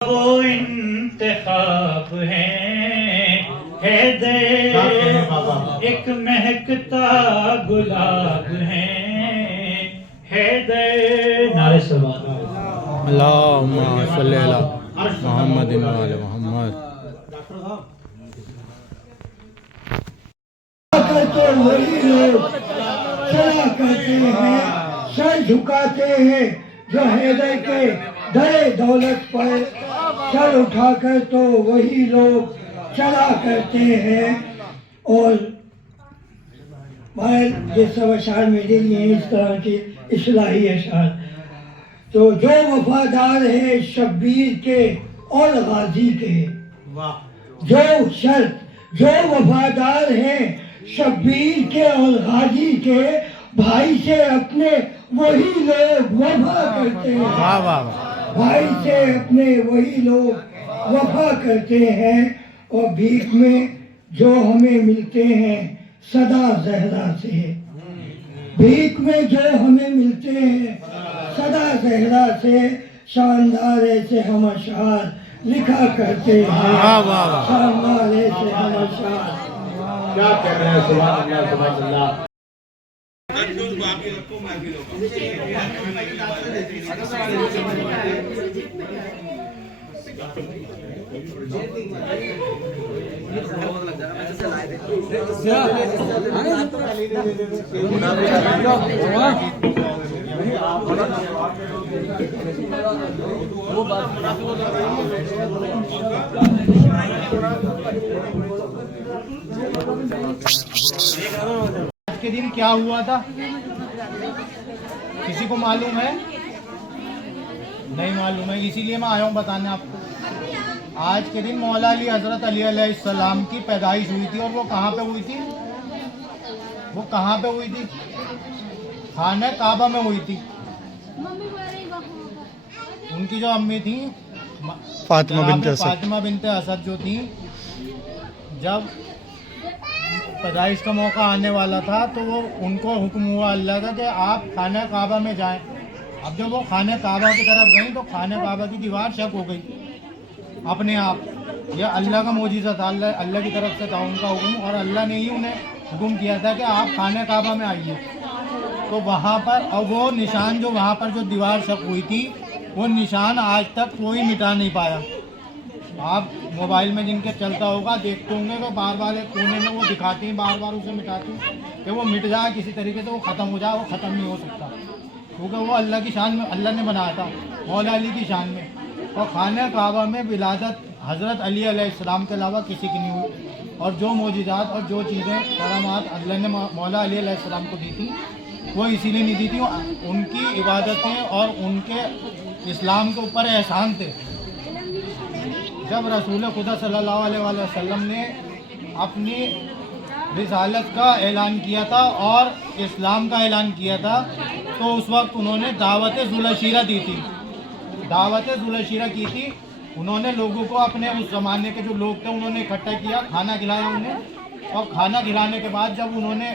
وہ انتخاب ہے حیدر ایک مہکتا گلاب ہے حیدر. نعرہ سلوات. اللہم صلی علی محمد و علی محمد. کرتے وہی لوگ چلا کرتے ہیں، سر جھکاتے ہیں جو حیدر کے در دولت پر، سر اٹھا کر تو وہی لوگ چلا کرتے ہیں. اور یہ سب اشعار میرے لیے ہیں، اس طرح کے اصلاحی اشعار. تو جو وفادار ہے شبیر کے اور غازی کے، جو وفادار ہیں شبیر کے اور غازی کے، بھائی سے اپنے وہی لوگ وفا کرتے ہیں. واہ واہ. بھائی سے اپنے وہی لوگ وفا کرتے ہیں. اور بھیک میں جو ہمیں ملتے ہیں سدا زہرا سے، بھیک میں جو ہمیں ملتے ہیں سدا زہرا سے، شاندار ایسے ہم اشعار لکھا کرتے ہیں. شاندار ایسے ہم اشعار. کیا کہہ رہے ہیں؟ سبحان اللہ سبحان اللہ. آج کے دن کیا ہوا تھا کسی کو معلوم ہے؟ نہیں معلوم ہے، اسی لیے میں آیا ہوں بتانے آپ کو. آج کے دن مولا علی حضرت علی علیہ السلام کی پیدائش ہوئی تھی. اور وہ کہاں پہ ہوئی تھی؟ وہ کہاں پہ ہوئی تھی؟ خانہ کعبہ میں ہوئی تھی. ان کی جو امی تھی فاطمہ بنت اسد جو تھی، جب پیدائش کا موقع آنے والا تھا تو وہ ان کو حکم ہوا اللہ کا کہ آپ خانہ کعبہ میں جائیں. اب جب وہ خانہ کعبہ کی طرف گئیں تو خانہ کعبہ کی دیوار شک ہو گئی اپنے آپ. یہ اللہ کا معجزہ تھا، اللہ کی طرف سے تھا ان کا حکم، اور اللہ نے ہی انہیں حکم کیا تھا کہ آپ خانہ کعبہ میں آئیے. تو وہاں پر اور وہ نشان جو وہاں پر جو دیوار شک ہوئی تھی، وہ نشان آج تک کوئی مٹا نہیں پایا. آپ موبائل میں جن کے چلتا ہوگا دیکھتے ہوں گے تو بار بار ایک کونے میں وہ دکھاتے ہیں، بار بار اسے مٹاتے ہیں کہ وہ مٹ جائے کسی طریقے سے، وہ ختم ہو جائے. وہ ختم نہیں ہو سکتا کیونکہ وہ اللہ کی شان میں، اللہ نے بنایا تھا مولا علی کی شان میں. اور خانہ کعبہ میں ولادت حضرت علی علیہ السلام کے علاوہ کسی کی نہیں ہوئی. اور جو معجزات اور جو چیزیں کرامات اللہ نے مولا علی علیہ السلام کو دی تھی، وہ اسی لیے نہیں دی تھی، ان کی عبادتیں اور ان کے اسلام کے اوپر احسان تھے. جب رسول خدا صلی اللہ علیہ وآلہ وسلم نے اپنی رسالت کا اعلان کیا تھا اور اسلام کا اعلان کیا تھا، تو اس وقت انہوں نے دعوت ذوالعشیرہ دی تھی. دعوت ذوالعشیرہ کی تھی. انہوں نے لوگوں کو، اپنے اس زمانے کے جو لوگ تھے انہوں نے اکٹھا کیا، کھانا کھلایا انہیں. اور کھانا کھلانے کے بعد جب انہوں نے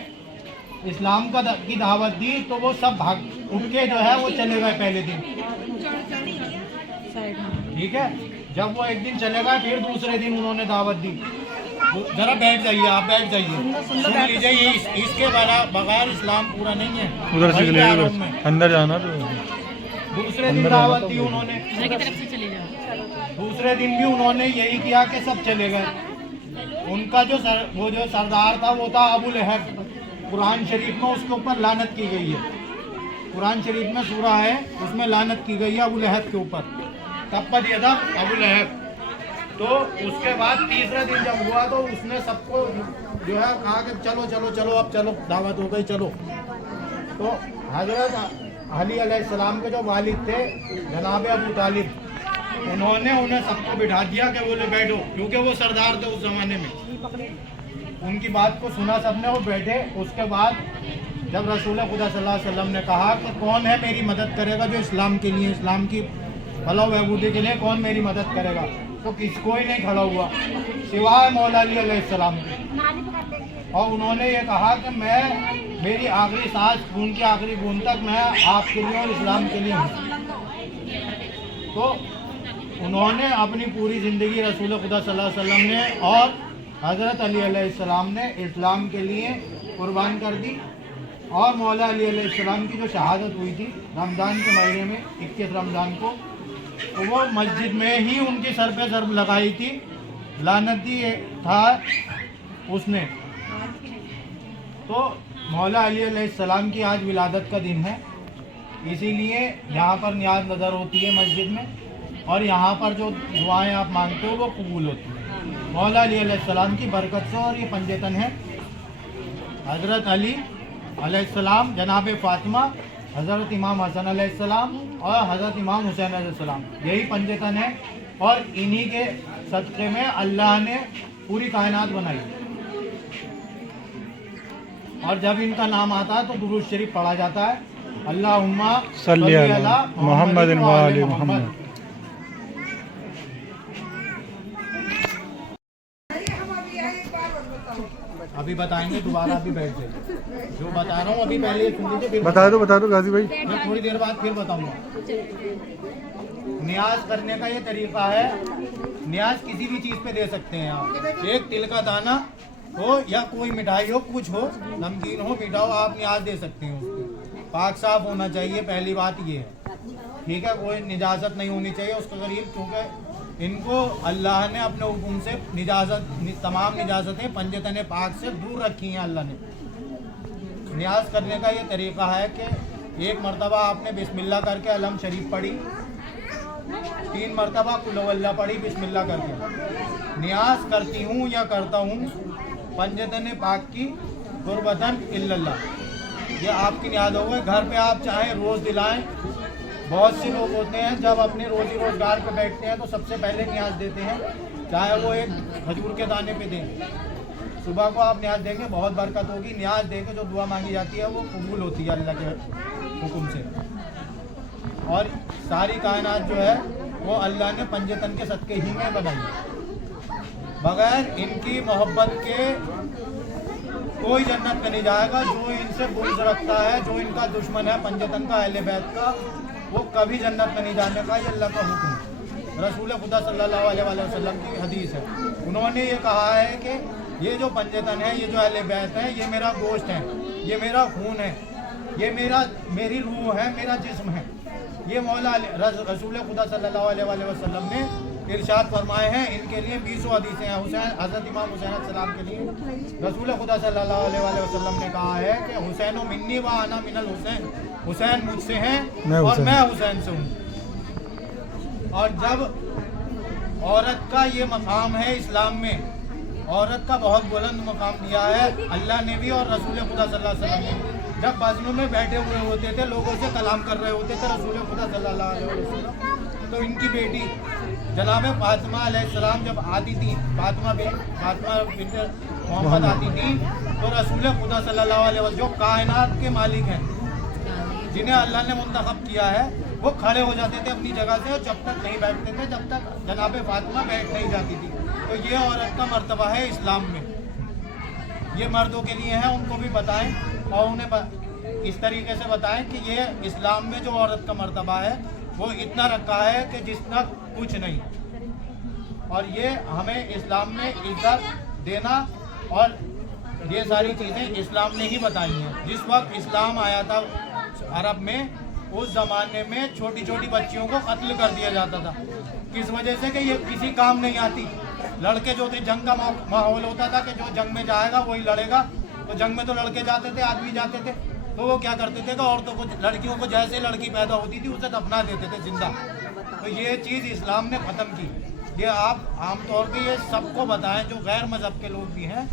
اسلام کی دعوت دی تو وہ سب اٹھ کے جو ہے وہ چلے گئے پہلے دن. ٹھیک ہے، جب وہ ایک دن چلے گئے پھر دوسرے دن انہوں نے دعوت دی. ذرا بیٹھ جائیے، آپ بیٹھ جائیے، سن لیجیے. اس کے بغیر اسلام پورا نہیں ہے. ادھر سے چلیے، اندر جانا. تو دوسرے دن دعوت دی انہوں نے، دوسرے دن بھی انہوں نے یہی کیا کہ سب چلے گئے. ان کا جو سردار تھا وہ تھا ابو لہب. قرآن شریف میں اس کے اوپر لعنت کی گئی ہے. قرآن شریف میں سورہ ہے، اس میں لعنت کی گئی ہے ابو لہب کے اوپر. تبت یدا ابو لہب. تو اس کے بعد تیسرے دن جب ہوا تو اس نے سب کو جو ہے کہا کہ چلو چلو چلو، اب چلو دعوت ہو گئی، چلو. تو حضرت علی علیہ السلام کے جو والد تھے جناب ابو طالب، انہوں نے انہیں سب کو بٹھا دیا کہ بولے بیٹھو، کیونکہ وہ سردار تھے اس زمانے میں. ان کی بات کو سنا سب نے، وہ بیٹھے. اس کے بعد جب رسول خدا صلی اللہ علیہ وسلم نے کہا کہ کون ہے میری مدد کرے گا جو اسلام کے لیے، اسلام کی فلاح و بہبودی کے لیے کون میری مدد کرے گا، تو کوئی نہیں کھڑا ہوا سوائے مولا علی علیہ السلام کے. اور انہوں نے یہ کہا کہ میری آخری سانس، خون کی آخری بوند تک میں آپ کے لیے اور اسلام کے لیے ہوں. تو انہوں نے اپنی پوری زندگی رسول خدا صلی اللہ علیہ وسلم نے اور حضرت علی علیہ السلام نے اسلام کے لیے قربان کر دی. اور مولا علی علیہ السلام کی جو شہادت ہوئی تھی رمضان کے مہینے میں 21 رمضان کو، تو وہ مسجد میں ہی ان کی سر پہ ضرب لگائی تھی، لعنت دی تھا اس نے. تو مولا علی علیہ السلام کی آج ولادت کا دن ہے، اسی لیے یہاں پر نیاز نظر ہوتی ہے مسجد میں، اور یہاں پر جو دعائیں آپ مانگتے ہو وہ قبول ہوتی ہیں مولا علی علیہ السلام کی برکت سے. اور یہ پنجتن ہے حضرت علی علیہ السلام، جناب فاطمہ، حضرت امام حسن علیہ السلام اور حضرت امام حسین علیہ السلام، یہی پنجتن ہے. اور انہی کے صدقے میں اللہ نے پوری کائنات بنائی. اور جب ان کا نام آتا ہے تو درود شریف پڑھا جاتا ہے، اللہم صلی علی محمد و آل محمد. ابھی بتائیں گے دوبارہ، ابھی بیٹھ جائیے، جو بتا رہا ہوں ابھی پہلے سن لیجیے، پھر بتا دو غازی بھائی. میں تھوڑی دیر بعد پھر بتاؤں گا. نیاز کرنے کا یہ طریقہ ہے، نیاز کسی بھی چیز پہ دے سکتے ہیں آپ. ایک تل کا دانہ ہو یا کوئی مٹھائی ہو، کچھ ہو، نمکین ہو، میٹھا ہو، آپ نیاز دے سکتے ہیں. اس کو پاک صاف ہونا چاہیے، پہلی بات یہ ہے، ٹھیک ہے. کوئی نجاست نہیں ہونی چاہیے اس کے قریب، کیونکہ ان کو اللہ نے اپنے حکم سے تمام نجاستیں پنجتن پاک سے دور رکھی ہیں اللہ نے. نیاز کرنے کا یہ طریقہ ہے کہ ایک مرتبہ آپ نے بسم اللہ کر کے علم شریف پڑھی، 3 مرتبہ قل هو اللہ پڑھی بسم اللہ کر کے. نیاز کرتی ہوں یا کرتا ہوں پنجتن پاک کی قربتن اللہ، یہ آپ کی نیاز ہو گئی. گھر پہ آپ چاہیں روز دلائیں. بہت سے لوگ ہوتے ہیں جب اپنے روزی روزگار پہ بیٹھتے ہیں تو سب سے پہلے نیاز دیتے ہیں، چاہے وہ ایک کھجور کے دانے پہ دیں. صبح کو آپ نیاز دیں گے بہت برکت ہوگی. نیاز دے کے جو دعا مانگی جاتی ہے وہ قبول ہوتی ہے اللہ کے حکم سے. اور ساری کائنات جو ہے وہ اللہ نے پنجتن کے صدقے ہی میں بنائی. بغیر ان کی محبت کے کوئی جنت میں نہیں جائے گا. جو ان سے بغض رکھتا ہے، جو ان کا دشمن ہے پنجتن کا، اہل بیت کا، وہ کبھی جنت میں نہیں جانے کا. یہ اللہ کا حکم ہے، رسول خدا صلی اللہ علیہ وسلم کی حدیث ہے. انہوں نے یہ کہا ہے کہ یہ جو پنجتن ہے، یہ جو اہل بیت ہے، یہ میرا گوشت ہے، یہ میرا خون ہے، یہ میری روح ہے، میرا جسم ہے. یہ مولا رسول خدا صلی اللہ علیہ وسلم نے ارشاد فرمائے ہیں. ان کے لیے 20 حدیثیں ہیں. حضرت امام حسین علیہ السلام کے لیے رسول خدا صلی اللہ علیہ وسلم نے کہا ہے کہ حسین و منی و انا من الحسین، حسین مجھ سے ہیں اور میں حسین سے ہوں. اور جب عورت کا یہ مقام ہے اسلام میں، عورت کا بہت بلند مقام دیا ہے اللہ نے بھی اور رسول خدا صلی اللہ علیہ وسلم نے. جب بازنوں میں بیٹھے ہوئے ہوتے تھے، لوگوں سے کلام کر رہے ہوتے تھے رسول خدا صلی اللہ علیہ وسلم، تو ان کی بیٹی جناب فاطمہ علیہ السلام جب آتی تھی، فاطمہ بنت محمد آتی تھی، تو رسول خدا صلی اللہ علیہ وسلم جو کائنات کے مالک ہیں، جنہیں اللہ نے منتخب کیا ہے، وہ کھڑے ہو جاتے تھے اپنی جگہ سے، اور جب تک نہیں بیٹھتے تھے جب تک جناب فاطمہ بیٹھ نہیں جاتی تھی. تو یہ عورت کا مرتبہ ہے اسلام میں. یہ مردوں کے لیے ہے، ان کو بھی بتائیں اور انہیں اس طریقے سے بتائیں کہ یہ اسلام میں جو عورت کا مرتبہ ہے وہ اتنا رکھا ہے کہ جس تک کچھ نہیں. اور یہ ہمیں اسلام میں عزت دینا اور یہ ساری چیزیں اسلام نے ہی بتائی ہیں. جس وقت اسلام آیا تھا عرب میں، اس زمانے میں چھوٹی چھوٹی بچیوں کو قتل کر دیا جاتا تھا. کس وجہ سے کہ یہ کسی کام نہیں آتی. لڑکے جو تھے، جنگ کا ماحول ہوتا تھا کہ جو جنگ میں جائے گا وہی لڑے گا. تو جنگ میں تو لڑکے جاتے تھے، آدمی جاتے تھے، تو وہ کیا کرتے تھے کہ عورتوں کو، لڑکیوں کو جیسے لڑکی پیدا ہوتی تھی اسے دفنا دیتے تھے زندہ. تو یہ چیز اسلام نے ختم کی. یہ آپ عام طور پہ یہ سب کو بتائیں جو غیر مذہب کے لوگ بھی ہیں.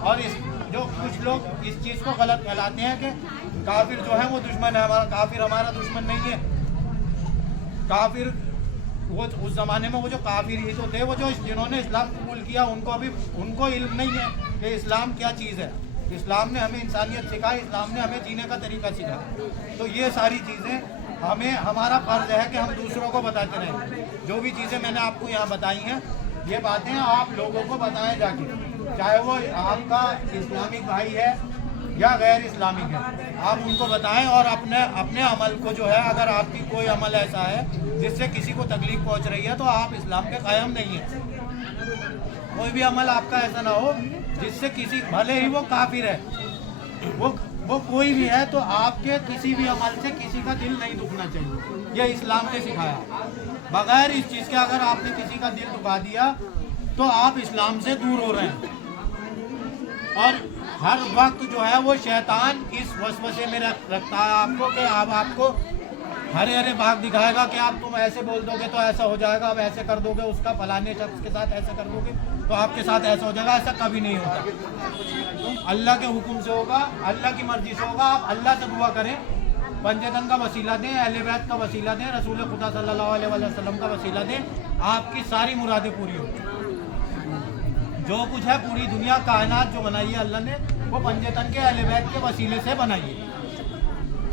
اور جو کچھ لوگ اس چیز کو غلط پھیلاتے ہیں کہ کافر جو ہے وہ دشمن ہے ہمارا. کافر ہمارا دشمن نہیں ہے. کافر وہ اس زمانے میں وہ جو کافر ہی تو تھے، وہ جو جنہوں نے اسلام قبول کیا، ان کو علم نہیں ہے کہ اسلام کیا چیز ہے. اسلام نے ہمیں انسانیت سکھائی، اسلام نے ہمیں جینے کا طریقہ سکھایا. تو یہ ساری چیزیں ہمارا فرض ہے کہ ہم دوسروں کو بتاتے رہیں. جو بھی چیزیں میں نے آپ کو یہاں بتائی ہیں، یہ باتیں آپ لوگوں کو بتائیں جا کے. چاہے وہ آپ کا اسلامک بھائی ہے یا غیر اسلامک ہے، آپ ان کو بتائیں، اور اپنے عمل کو جو ہے، اگر آپ کی کوئی عمل ایسا ہے جس سے کسی کو تکلیف پہنچ رہی ہے تو آپ اسلام کے قائم نہیں ہیں۔ کوئی بھی عمل آپ کا ایسا نہ ہو جس سے کسی، بھلے ہی وہ کافر ہے، وہ کوئی بھی ہے، تو آپ کے کسی بھی عمل سے کسی کا دل نہیں دکھنا چاہیے، یہ اسلام نے سکھایا۔ بغیر اس چیز کے اگر آپ نے کسی کا دل دکھا دیا تو آپ اسلام سے دور ہو رہے ہیں، اور ہر وقت جو ہے وہ شیطان اس وسوسے میں رکھتا ہے آپ کو کہ آپ کو ہرے ہرے بھاگ دکھائے گا کہ آپ تم ایسے بول دو گے تو ایسا ہو جائے گا، اب ایسے کر دو گے اس کا فلانے شخص کے ساتھ ایسا کر دو گے تو آپ کے ساتھ ایسا ہو جائے گا۔ ایسا کبھی نہیں ہوتا، اللہ کے حکم سے ہوگا، اللہ کی مرضی سے ہوگا۔ آپ اللہ سے دعا کریں، پنجتن کا وسیلہ دیں، اہل بیت کا وسیلہ دیں، رسول خدا صلی اللہ علیہ وسلم کا وسیلہ دیں، آپ کی ساری مرادیں پوری ہوں۔ جو کچھ ہے پوری دنیا کائنات جو بنائی ہے اللہ نے، وہ پنجتن کے اہل بیت کے وسیلے سے بنائی ہے۔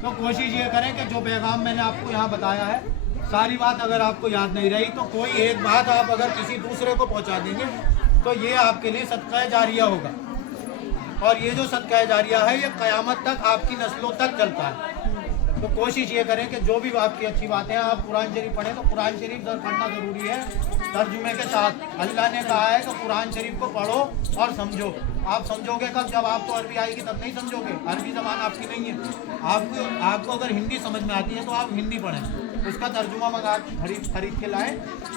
تو کوشش یہ کریں کہ جو پیغام میں نے آپ کو یہاں بتایا ہے، ساری بات اگر آپ کو یاد نہیں رہی تو کوئی ایک بات آپ اگر کسی دوسرے کو پہنچا دیں گے تو یہ آپ کے لیے صدقہ جاریہ ہوگا، اور یہ جو صدقہ جاریہ ہے یہ قیامت تک آپ کی نسلوں تک چلتا ہے۔ تو کوشش یہ کریں کہ جو بھی آپ کی اچھی باتیں ہیں، آپ قرآن شریف پڑھیں تو قرآن شریف پڑھنا ضروری ہے ترجمے کے ساتھ۔ اللہ نے کہا ہے کہ قرآن شریف کو پڑھو اور سمجھو۔ آپ سمجھو گے کب؟ جب آپ کو عربی آئے گی تب نہیں سمجھو گے، عربی زبان آپ کی نہیں ہے۔ آپ کو اگر ہندی سمجھ میں آتی ہے تو آپ ہندی پڑھیں، اس کا ترجمہ منگا خرید کے لائیں،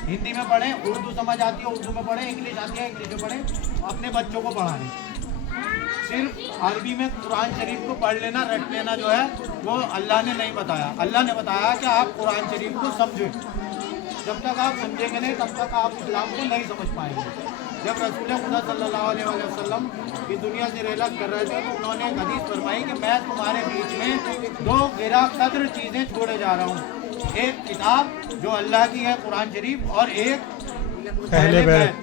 ہندی میں پڑھیں۔ اردو سمجھ آتی ہے اردو میں پڑھیں، انگلش آتی ہے انگلش میں پڑھیں، اپنے بچوں کو پڑھائیں۔ صرف عربی میں قرآن شریف کو پڑھ لینا، رٹ لینا جو ہے وہ اللہ نے نہیں بتایا۔ اللہ نے بتایا کہ آپ قرآن شریف کو سمجھیں۔ جب تک آپ سمجھیں گے نہیں تب تک آپ اسلام کو نہیں سمجھ پائیں گے۔ جب رسول خدا صلی اللہ علیہ وسلم اس دنیا سے رحلت کر رہے تھے تو انہوں نے ایک حدیث فرمائی کہ میں تمہارے بیچ میں دو گرا قدر چیزیں چھوڑے جا رہا ہوں، ایک کتاب جو اللہ کی ہے قرآن شریف، اور ایک اہل بیت۔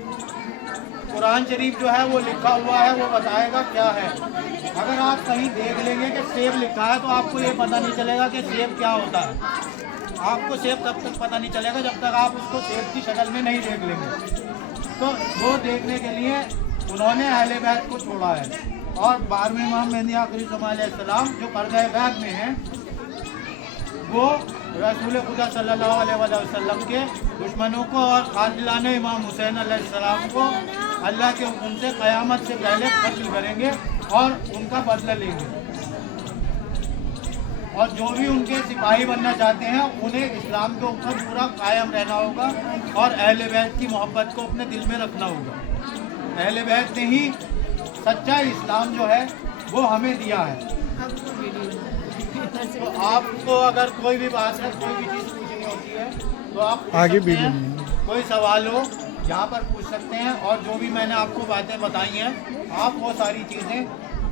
قرآن شریف جو ہے وہ لکھا ہوا ہے، وہ بتائے گا کیا ہے۔ اگر آپ کہیں دیکھ لیں گے کہ سیب لکھا ہے تو آپ کو یہ پتہ نہیں چلے گا کہ سیب کیا ہوتا ہے۔ آپ کو سیب تب تک پتہ نہیں چلے گا جب تک آپ اس کو سیب کی شکل میں نہیں دیکھ لیں گے۔ تو وہ دیکھنے کے لیے انہوں نے اہل بیت کو چھوڑا ہے۔ اور 12ویں امام مہدی آخری زمان علیہ السلام جو پردہ غیب میں ہیں، وہ رسول خدا صلی اللہ علیہ وسلم کے دشمنوں کو اور قاتلان امام حسین علیہ السلام کو اللہ کے حکم سے قیامت سے پہلے قتل کریں گے اور ان کا بدلہ لیں گے، اور جو بھی ان کے سپاہی بننا چاہتے ہیں انہیں اسلام کے اوپر پورا قائم رہنا ہوگا اور اہل بیت کی محبت کو اپنے دل میں رکھنا ہوگا۔ اہل بیت نے ہی سچا اسلام جو ہے وہ ہمیں دیا ہے۔ تو آپ کو اگر کوئی بھی بات ہے، کوئی بھی چیز پوچھنی ہوتی ہے تو آپ آگے بھی کوئی سوال ہو یہاں پر پوچھ سکتے ہیں، اور جو بھی میں نے آپ کو باتیں بتائی ہیں آپ وہ ساری چیزیں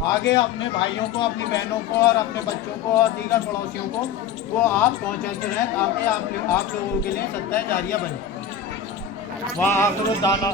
آگے اپنے بھائیوں کو، اپنی بہنوں کو اور اپنے بچوں کو اور دیگر پڑوسیوں کو وہ آپ پہنچاتے رہیں تاکہ آپ لوگوں کے لیے صدقہ جاریہ بنے۔ وآخر دعوانا